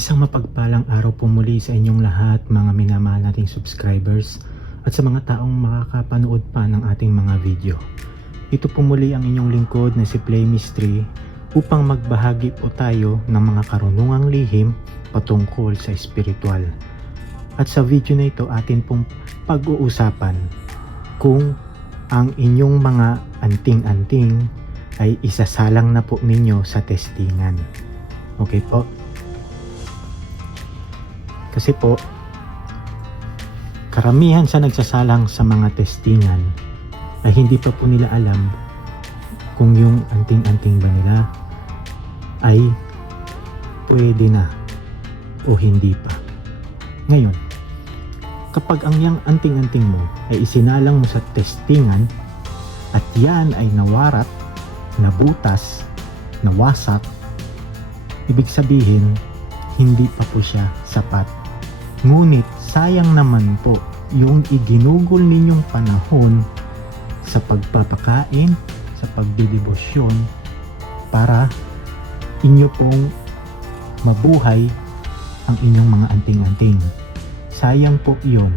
Isang mapagpalang araw po muli sa inyong lahat mga minamahal nating subscribers at sa mga taong makakapanood pa ng ating mga video. Ito po muli ang inyong lingkod na si Play Mystery upang magbahagi po tayo ng mga karunungang lihim patungkol sa spiritual. At sa video na ito atin pong pag-uusapan kung ang inyong mga anting-anting ay isasalang na po ninyo sa testingan. Okay po? Kasi po, karamihan sa nagsasalang sa mga testingan ay hindi pa po nila alam kung yung anting-anting ba nila ay pwede na o hindi pa. Ngayon, kapag ang yang anting-anting mo ay isinalang mo sa testingan at yan ay nawarat, nabutas, nawasak, ibig sabihin hindi pa po siya sapat. Ngunit sayang naman po yung iginugol ninyong panahon sa pagpapakain, sa pagdidibosyon para inyo pong mabuhay ang inyong mga anting-anting. Sayang po yon.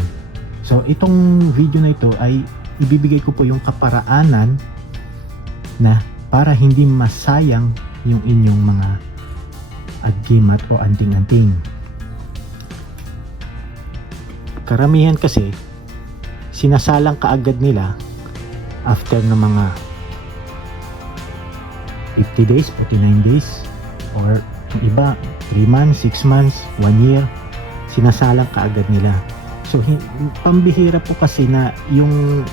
So itong video na ito ay ibibigay ko po yung kaparaanan na para hindi masayang yung inyong mga agimat o anting-anting. Karamihan kasi sinasalang kaagad nila after ng mga 50 days, 49 days or yung iba 3 months, 6 months, 1 year sinasalang kaagad nila. So pambihira po kasi na yung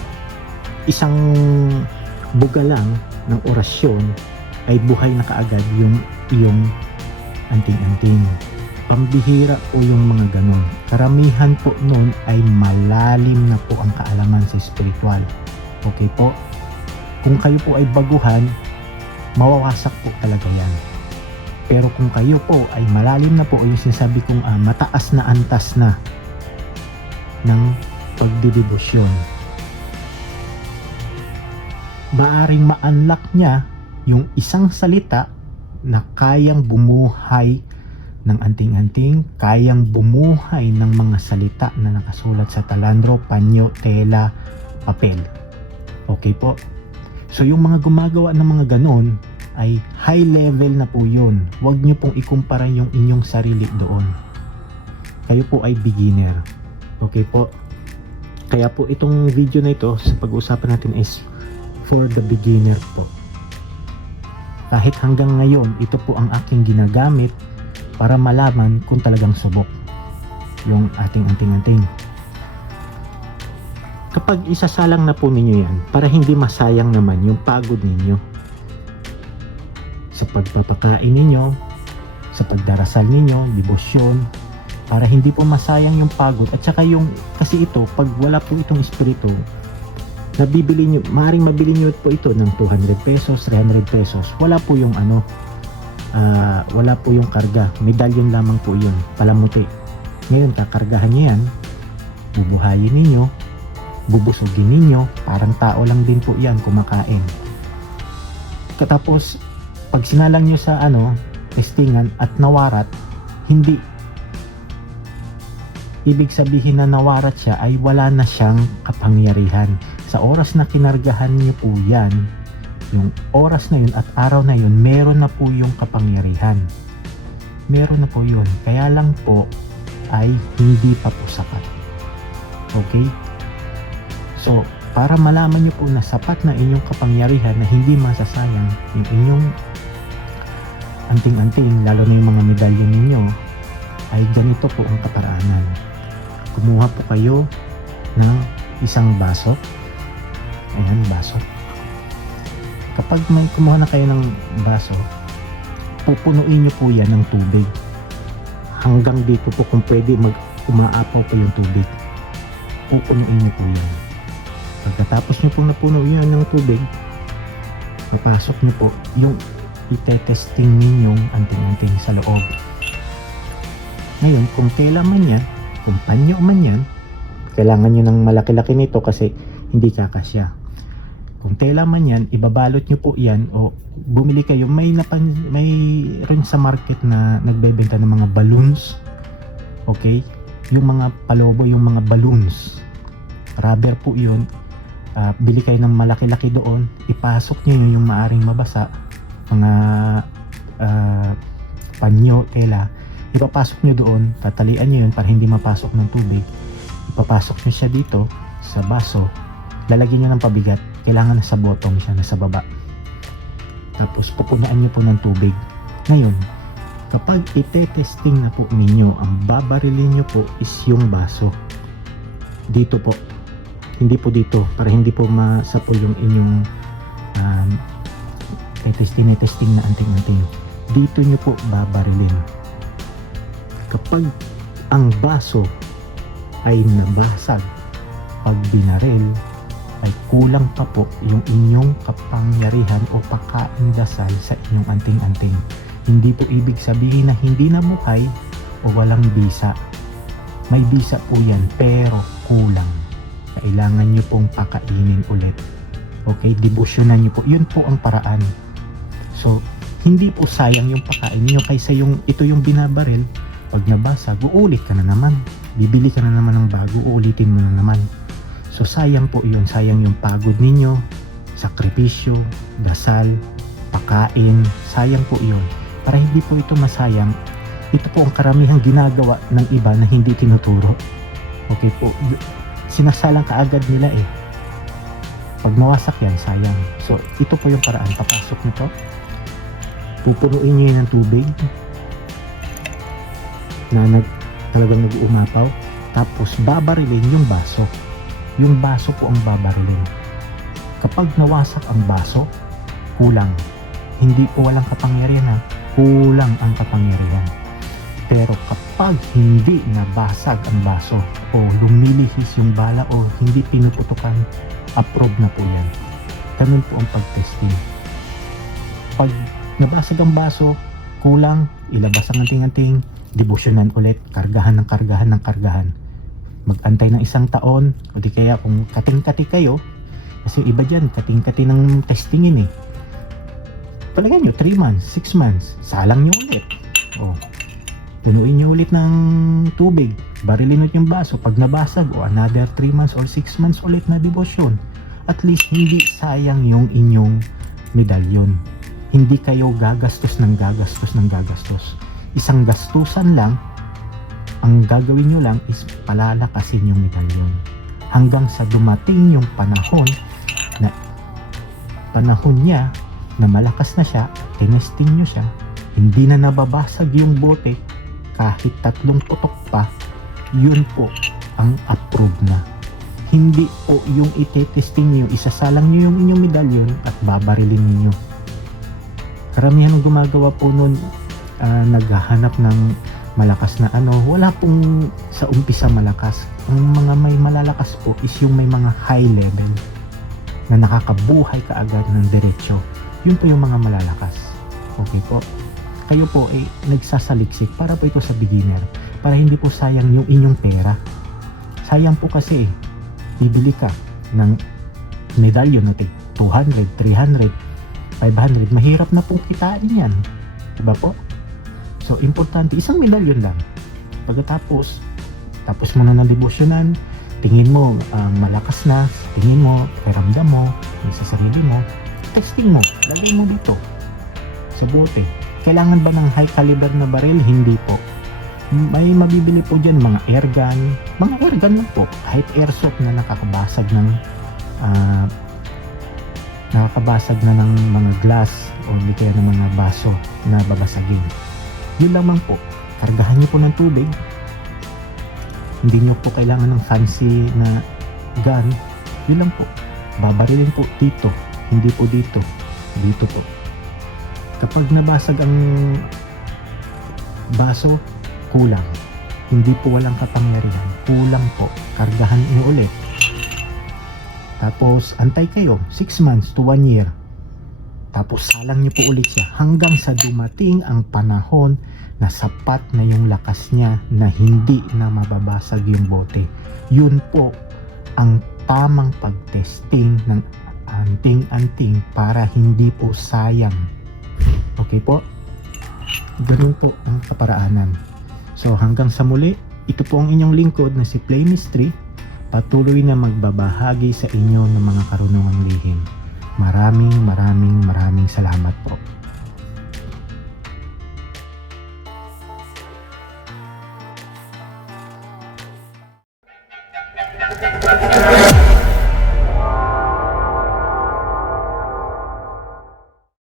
isang buga lang ng orasyon ay buhay na kaagad yung iyong anting-anting. Pambihira po yung mga ganon. Karamihan po nun ay malalim na po ang kaalaman sa spiritual. Okay po? Kung kayo po ay baguhan, mawawasak po talaga yan. Pero kung kayo po ay malalim na po, yung sinasabi kong ah, mataas na antas na ng pagdidibosyon, maaring ma-unlock niya yung isang salita na kayang bumuhay ng anting-anting, kayang bumuhay ng mga salita na nakasulat sa talandro, panyo, tela, papel. Okay po? So yung mga gumagawa ng mga ganon ay high level na po yun. Huwag nyo pong ikumpara yung inyong sarili doon. Kayo po ay beginner. Okay po? Kaya po itong video na ito sa pag-uusapan natin is for the beginner po. Kahit hanggang ngayon, ito po ang aking ginagamit para malaman kung talagang subok yung ating anting-anting. Kapag isasalang na po ninyo yan, para hindi masayang naman yung pagod ninyo sa pagpapakain ninyo, sa pagdarasal ninyo, debosyon, para hindi po masayang yung pagod at saka yung kasi ito pag wala po itong espiritu nabibili nyo maring mabili nyo po ito ng 200 pesos 300 pesos wala po yung ano ah, wala po yung karga. Medalyon lamang po yun. Palamuti. Ngayon kakargahan nyo yan. Bubuhayin ninyo. Bubusugin ninyo. Parang tao lang din po yan kumakain. Katapos pag sinalang nyo sa ano testingan at nawarat hindi. Ibig sabihin na nawarat siya ay wala na siyang kapangyarihan. Sa oras na kinargahan niyo po yan, yung oras na yun at araw na yun, meron na po yung kapangyarihan. Meron na po yun. Kaya lang po ay hindi pa po sapat. Okay? So, para malaman niyo po na sapat na inyong kapangyarihan na hindi masasayang yung inyong anting-anting, lalo na yung mga medalyon ninyo, ay ganito po ang kaparaanan. Kumuha po kayo ng isang baso. Ayan, baso. Kapag may kumuha na kayo ng baso, pupunuin nyo po yan ng tubig. Hanggang dito po kung pwede mag umaapaw pa yung tubig. Pupunuin nyo po yan. Pagkatapos nyo pong napuno yan ng tubig, napasok nyo po yung itetesting ninyong anting-anting sa loob. Ngayon, kung tela man yan, kung panyo man yan, kailangan nyo ng malaki-laki nito kasi hindi kakasya. Kung tela man yan, ibabalot nyo po yan o bumili kayo. May, napan, may rin sa market na nagbebenta ng mga balloons. Okay? Yung mga palobo, yung mga balloons. Rubber po yun. Ah, bili kayo ng malaki-laki doon. Ipasok nyo yun yung maaring mabasa. Mga ah, panyo, tela. Ipapasok nyo doon. Tatalian nyo yun para hindi mapasok ng tubig. Ipapasok nyo siya dito sa baso. Lalagyan nyo ng pabigat kailangan nasa bottom siya, nasa baba. Tapos pupunaan niyo po ng tubig. Ngayon, kapag ite-testing na po ninyo, ang babarilin niyo po is yung baso. Dito po. Hindi po dito para hindi po masapol yung inyong um, testing na testing na anting-anting. Dito niyo po babarilin. Kapag ang baso ay nabasag pag binaril, ay kulang pa po yung inyong kapangyarihan o pakaindasal sa inyong anting-anting. Hindi po ibig sabihin na hindi na buhay o walang bisa. May bisa po yan pero kulang. Kailangan nyo pong pakainin ulit. Okay, debosyonan nyo po. Yun po ang paraan. So, hindi po sayang yung pakain nyo kaysa yung ito yung binabaril. Pag nabasag, uulit ka na naman. Bibili ka na naman ng bago, uulitin mo na naman. So sayang po yun, sayang yung pagod ninyo, sakripisyo, dasal, pakain, sayang po yun. Para hindi po ito masayang, ito po ang karamihang ginagawa ng iba na hindi tinuturo. Okay po, sinasalang kaagad nila eh. Pag mawasak yan, sayang. So ito po yung paraan, papasok nito. Pupunuin nyo yan ng tubig na nag, talagang nag-uumapaw. Tapos babarilin yung baso yung baso po ang babarilin. Kapag nawasak ang baso, kulang. Hindi po walang kapangyarihan ha, kulang ang kapangyarihan. Pero kapag hindi nabasag ang baso o lumilihis yung bala o hindi pinuputukan, approve na po yan. Ganun po ang pag-testing. Pag nabasag ang baso, kulang, ilabas ang anting-anting, debosyonan ulit, kargahan ng kargahan ng kargahan magantay ng isang taon. O di kaya kung kating-kati kayo kasi iba dyan, kating-kati ng testingin eh. Palagay nyo 3 months, 6 months salang nyo ulit. O punuin nyo ulit ng tubig barilin ulit yung baso. Pag nabasag o another 3 months or 6 months ulit na devotion at least hindi sayang yung inyong medalyon. Hindi kayo gagastos ng gagastos ng gagastos. Isang gastusan lang ang gagawin nyo lang is palalakasin yung medalyon hanggang sa dumating yung panahon na panahon niya na malakas na siya, tinesting nyo siya, hindi na nababasag yung bote kahit tatlong putok pa, yun po ang approve na. Hindi po yung itetesting nyo, isasalang nyo yung inyong medalyon at babarilin niyo. Karamihan ng gumagawa po nun, ah, naghahanap ng malakas na ano, wala pong sa umpisa malakas. Ang mga may malalakas po is yung may mga high level na nakakabuhay kaagad ng diretsyo. Yun po yung mga malalakas. Okay po. Kayo po ay nagsasaliksik para po ito sa beginner. Para hindi po sayang yung inyong pera. Sayang po kasi eh, bibili ka ng medalyon na tig 200, 300, 500. Mahirap na pong kitain yan. Diba po? So, importante, isang medalyon lang. Pagkatapos, tapos mo na ng debosyonan, tingin mo ang malakas na, tingin mo, pakiramdam mo, yung sa sarili mo, testing mo, lagay mo dito sa bote. Kailangan ba ng high caliber na baril? Hindi po. May mabibili po dyan mga air gun, mga air gun lang po, kahit airsoft na nakakabasag ng ah, nakakabasag na ng mga glass o hindi kaya ng mga baso na babasagin. Yun lamang po. Kargahan niyo po ng tubig. Hindi niyo po kailangan ng fancy na gun. Yun lang po. Babarilin po dito. Hindi po dito. Dito po. Kapag nabasag ang baso, kulang. Hindi po walang kapangyarihan. Kulang po. Kargahan niyo ulit. Tapos, antay kayo. 6 months to 1 year. Tapos salang niyo po ulit siya hanggang sa dumating ang panahon na sapat na yung lakas niya na hindi na mababasag yung bote. Yun po ang tamang pagtesting ng anting-anting para hindi po sayang. Okay po? Ganun po ang kaparaanan. So hanggang sa muli, ito po ang inyong lingkod na si Play Mystery. Patuloy na magbabahagi sa inyo ng mga karunungang lihim. Maraming maraming maraming salamat po.